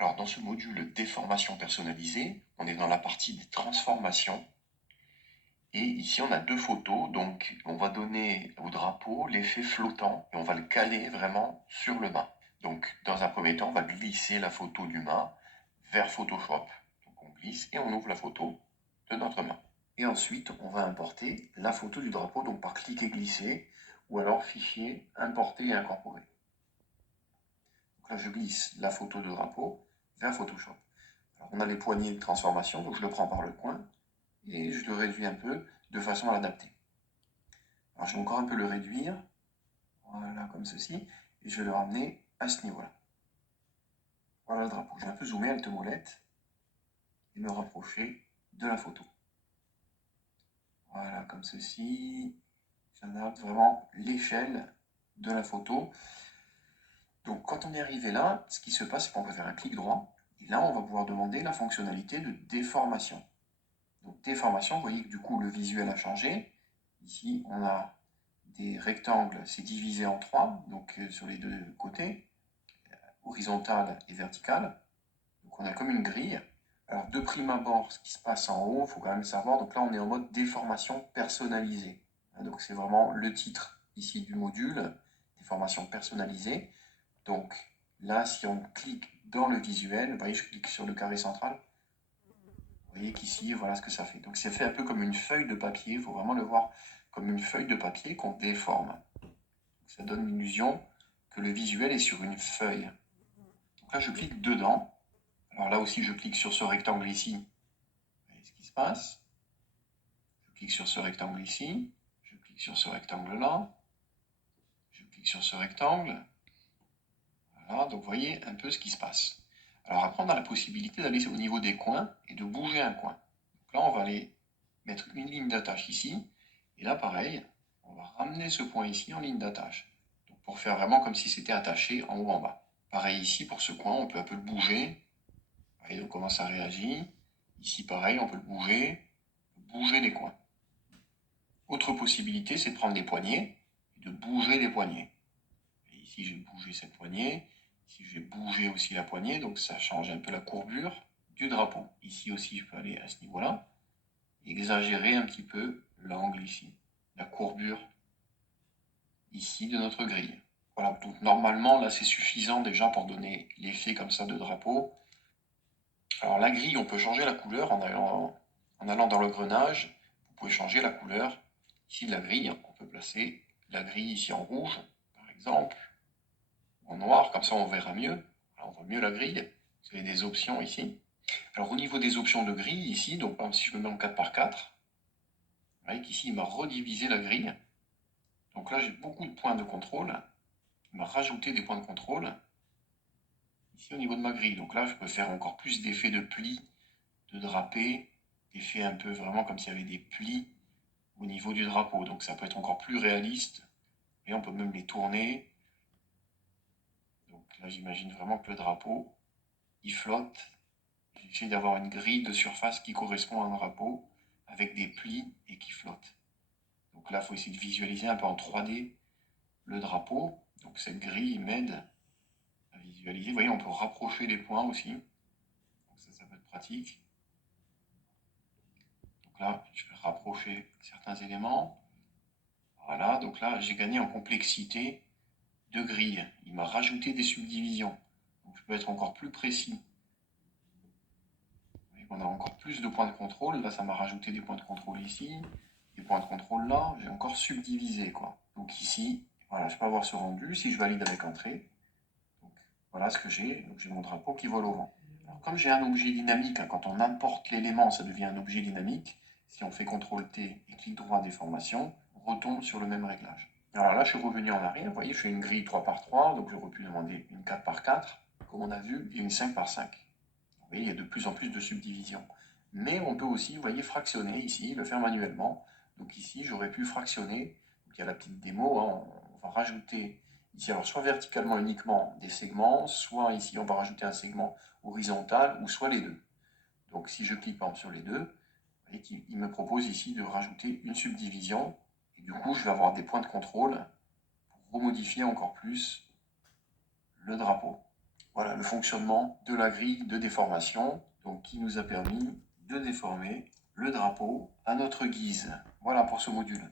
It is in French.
Alors dans ce module déformation personnalisée, on est dans la partie des transformations. Et ici on a deux photos, donc on va donner au drapeau l'effet flottant et on va le caler vraiment sur le mât. Donc dans un premier temps, on va glisser la photo du mât vers Photoshop. Donc on glisse et on ouvre la photo de notre mât. Et ensuite, on va importer la photo du drapeau, donc par clic et glisser, ou alors fichier, importer et incorporer. Donc là, je glisse la photo de drapeau vers Photoshop. Alors, on a les poignées de transformation, donc je le prends par le coin et je le réduis un peu de façon à l'adapter. Alors, je vais encore un peu le réduire, voilà, comme ceci, et je vais le ramener à ce niveau-là. Voilà le drapeau. Je vais un peu zoomer avec molette et me rapprocher de la photo. Voilà, comme ceci. J'adapte vraiment l'échelle de la photo. Donc quand on est arrivé là, ce qui se passe, c'est qu'on va faire un clic droit. Et là, on va pouvoir demander la fonctionnalité de déformation. Donc déformation, vous voyez que du coup, le visuel a changé. Ici, on a des rectangles, c'est divisé en trois, donc sur les deux côtés, horizontale et verticale. Donc on a comme une grille. Alors de prime abord, ce qui se passe en haut, il faut quand même savoir, donc là on est en mode déformation personnalisée. Donc c'est vraiment le titre ici du module, déformation personnalisée. Donc là, si on clique dans le visuel, vous voyez, je clique sur le carré central, vous voyez qu'ici, voilà ce que ça fait. Donc c'est fait un peu comme une feuille de papier, il faut vraiment le voir comme une feuille de papier qu'on déforme. Ça donne l'illusion que le visuel est sur une feuille. Donc là, je clique dedans. Alors là aussi, je clique sur ce rectangle ici. Vous voyez ce qui se passe. Je clique sur ce rectangle ici. Je clique sur ce rectangle-là. Je clique sur ce rectangle. Voilà, donc vous voyez un peu ce qui se passe. Alors après, on a la possibilité d'aller au niveau des coins et de bouger un coin. Donc là, on va aller mettre une ligne d'attache ici. Et là, pareil, on va ramener ce point ici en ligne d'attache. Donc pour faire vraiment comme si c'était attaché en haut en bas. Pareil ici, pour ce coin, on peut un peu le bouger. Vous voyez donc comment ça réagit. Ici, pareil, on peut le bouger les coins. Autre possibilité, c'est de prendre des poignées et de bouger les poignées. Et ici, je vais bouger cette poignée. Ici, je vais bouger aussi la poignée, donc ça change un peu la courbure du drapeau. Ici aussi, je peux aller à ce niveau-là. Exagérer un petit peu l'angle ici, la courbure ici de notre grille. Voilà, donc normalement, là, c'est suffisant déjà pour donner l'effet comme ça de drapeau. Alors la grille, on peut changer la couleur en allant dans l'engrenage. Vous pouvez changer la couleur ici de la grille. On peut placer la grille ici en rouge, par exemple, ou en noir, comme ça on verra mieux. Alors, on voit mieux la grille. Vous avez des options ici. Alors au niveau des options de grille ici, donc par exemple si je me mets en 4x4, vous voyez qu'ici il m'a redivisé la grille. Donc là j'ai beaucoup de points de contrôle. Il m'a rajouté des points de contrôle ici au niveau de ma grille. Donc là je peux faire encore plus d'effets de plis, de drapé, d'effets un peu vraiment comme s'il y avait des plis au niveau du drapeau. Donc ça peut être encore plus réaliste. Et on peut même les tourner. Donc là j'imagine vraiment que le drapeau, il flotte. J'essaie d'avoir une grille de surface qui correspond à un drapeau avec des plis et qui flotte. Donc là, il faut essayer de visualiser un peu en 3D le drapeau. Donc cette grille m'aide à visualiser. Vous voyez, on peut rapprocher les points aussi. Donc ça peut être pratique. Donc là, je vais rapprocher certains éléments. Voilà, donc là, j'ai gagné en complexité de grille. Il m'a rajouté des subdivisions. Donc je peux être encore plus précis. On a encore plus de points de contrôle. Là, ça m'a rajouté des points de contrôle ici. Des points de contrôle là. J'ai encore subdivisé, quoi. Donc ici, voilà, je peux avoir ce rendu. Si je valide avec entrée, donc, voilà ce que j'ai. Donc j'ai mon drapeau qui vole au vent. Alors, comme j'ai un objet dynamique, hein, quand on importe l'élément, ça devient un objet dynamique. Si on fait CTRL-T et clic droit déformation, on retombe sur le même réglage. Alors là, je suis revenu en arrière. Vous voyez, je fais une grille 3x3. Donc j'aurais pu demander une 4x4, comme on a vu, et une 5x5. Vous voyez, il y a de plus en plus de subdivisions. Mais on peut aussi, vous voyez, fractionner ici, le faire manuellement. Donc ici, j'aurais pu fractionner. Donc, il y a la petite démo, hein, on va rajouter ici, alors soit verticalement uniquement des segments, soit ici, on va rajouter un segment horizontal, ou soit les deux. Donc si je clique par exemple sur les deux, vous voyez qu'il me propose ici de rajouter une subdivision. Et du coup, je vais avoir des points de contrôle pour remodifier encore plus le drapeau. Voilà le fonctionnement de la grille de déformation, donc qui nous a permis de déformer le drapeau à notre guise. Voilà pour ce module.